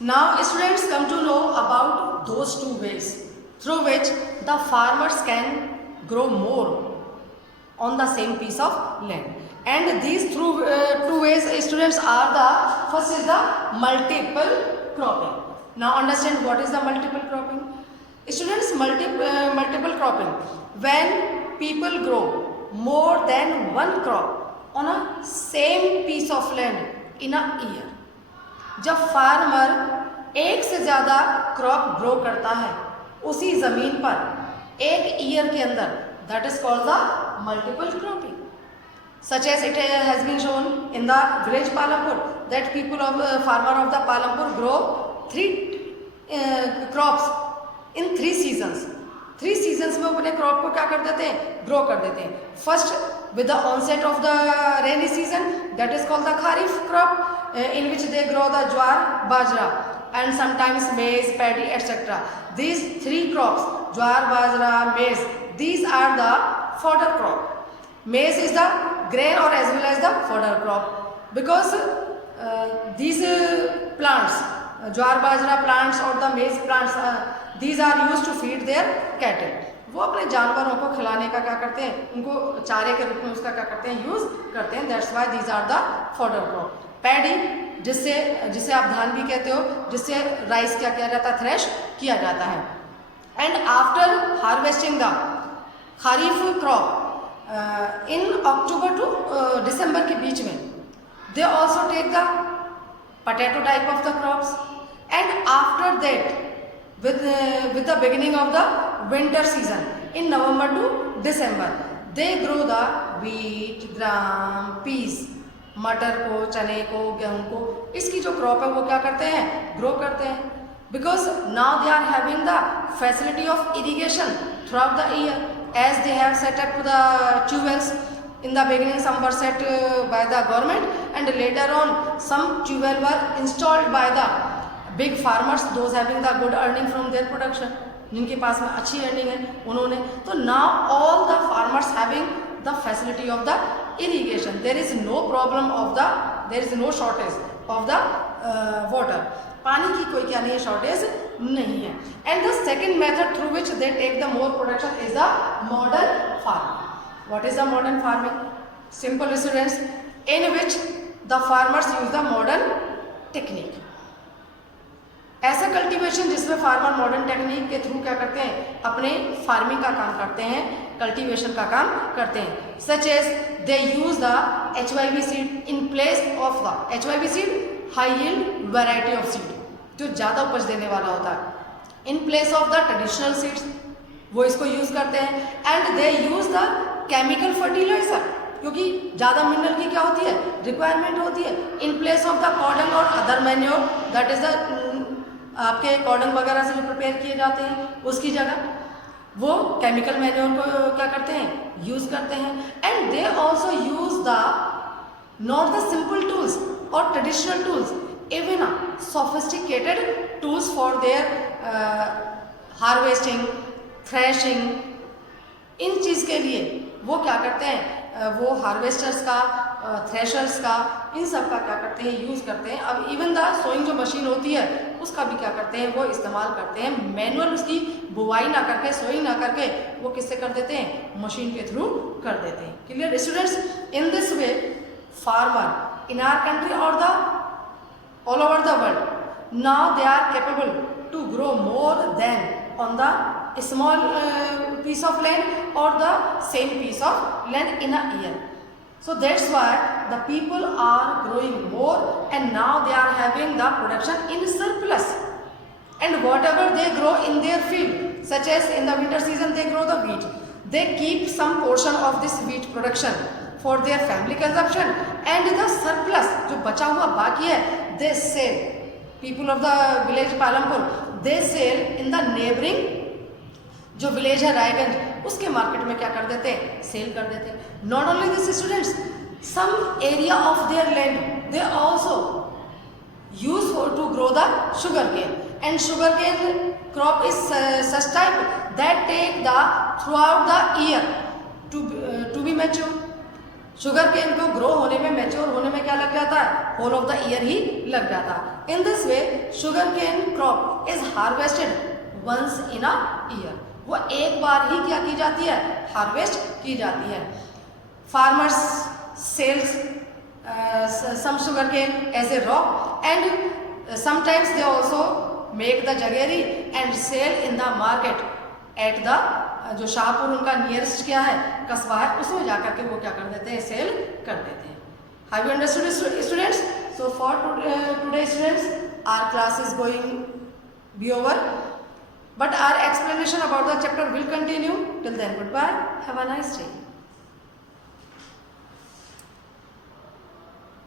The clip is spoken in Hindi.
Now students come to know about those two ways through which the farmers can grow more on the same piece of land. And these two ways students are the first is the multiple cropping. Now understand what is the multiple cropping. Students, multiple cropping, when people grow more than one crop on a same piece of land in a year. जब फार्मर एक से ज़्यादा क्रॉप ग्रो करता है उसी ज़मीन पर एक ईयर के अंदर, that is called the multiple cropping. Such as it has been shown in the village Palampur that people of farmer of the Palampur grow three crops in 3 seasons. 3 seasons में अपने क्रॉप को क्या कर देते हैं, ग्रो कर देते हैं. First with the onset of the rainy season, that is called the kharif crop, in which they grow the jowar, bajra and sometimes maize, paddy, etc. These 3 crops, jowar, bajra, maize, these are the fodder crop. Maize is the grain or as well as the fodder crop, because these plants, jowar, bajra plants or the maize plants, these are used to feed their cattle. वो अपने जानवरों को खिलाने का क्या करते हैं, उनको चारे के रूप में उसका क्या करते हैं, यूज करते हैं. That's why these are the fodder crop. Paddy, जिसे आप धान भी कहते हो, जिससे राइस क्या किया जाता है, थ्रेश किया जाता है. And after harvesting the kharif crop in October to December के बीच में, they also take the potato type of the crops, and after that with the beginning of the winter season in November to December, they grow the wheat, gram, peas, मटर को, चने को, गेहूं को. इसकी जो क्रॉप है वो क्या करते हैं, ग्रो करते हैं. because now they are having the facility of irrigation throughout the year, as they have set up the tubewells. In the beginning some were set by the government, and later on some tubewells were installed by the big farmers, those having the good earning from their production, जिनके पास में अच्छी अर्निंग है उन्होंने. तो now all the farmers having the facility of the irrigation, there is no problem of the, there is no shortage of the water. पानी की कोई क्या नहीं है, शॉर्टेज नहीं है. And the second method through which they take the more production is the modern farming. What is the modern farming? Simple students, in which the farmers use the modern technique. ऐसा कल्टीवेशन जिसमें फार्मर मॉडर्न टेक्निक के थ्रू क्या करते हैं, अपने फार्मिंग का काम करते हैं, कल्टीवेशन का काम करते हैं. Such as they use the HYV seed in place of the HYV seed, high yield variety of seed, जो ज़्यादा उपज देने वाला होता है, in place of the traditional seeds, वो इसको यूज़ करते हैं. And they use the chemical fertiliser, क्योंकि ज़्यादा मिनरल की क्या होती है, रिक्वायरमेंट होती है. इन प्लेस ऑफ द कॉर्डन और other manure, that is the आपके कॉर्डन वगैरह से जो प्रिपेयर किए जाते हैं उसकी जगह वो केमिकल मैन्योर को क्या करते हैं, यूज़ करते हैं. And they also use the not the simple tools और traditional tools, even sophisticated tools for their harvesting, threshing. इन चीज़ के लिए वो क्या करते हैं, वो हार्वेस्टर्स का, थ्रेशर्स का, इन सब का क्या करते हैं, यूज़ करते हैं. अब इवन द सोइंग जो मशीन होती है उसका भी क्या करते हैं, वो इस्तेमाल करते हैं. मैनुअल उसकी बुवाई ना करके, सोइंग ना करके, वो किससे कर देते हैं, मशीन के थ्रू कर देते हैं. Clear students? In this way farmer in our country or the all over the world, now they are capable to grow more than on the small piece of land or the same piece of land in a year. So that's why the people are growing more, and now they are having the production in surplus. And whatever they grow in their field, such as in the winter season they grow the wheat, they keep some portion of this wheat production for their family consumption, and the surplus जो बचा हुआ बाकी है, they sell. People of the village Palampur, they sell in the neighboring जो विलेज है रायगंज, उसके मार्केट में क्या कर देते हैं, सेल कर देते हैं. Not only this students, some area of their land they also use to grow the sugar cane, and sugar cane crop is such type that take the throughout the year to be mature. Sugar cane को ग्रो होने में, मैच्योर होने में क्या लग जाता है, होल ऑफ द ईयर ही लग जाता है। In this way sugar cane crop is harvested once in a year, वो एक बार ही क्या की जाती है, हार्वेस्ट की जाती है। Farmers sells some sugar cane as a raw, and sometimes they also make the jaggery and sell in the market at the जो शाहपुर उनका नियरेस्ट क्या है, कस्बा है, उसमें जाकर के वो क्या कर देते हैं, सेल कर देते हैं। Have you understood students? So for today students our class is going be over, but our explanation about the chapter will continue. Till then, goodbye. Have a nice day.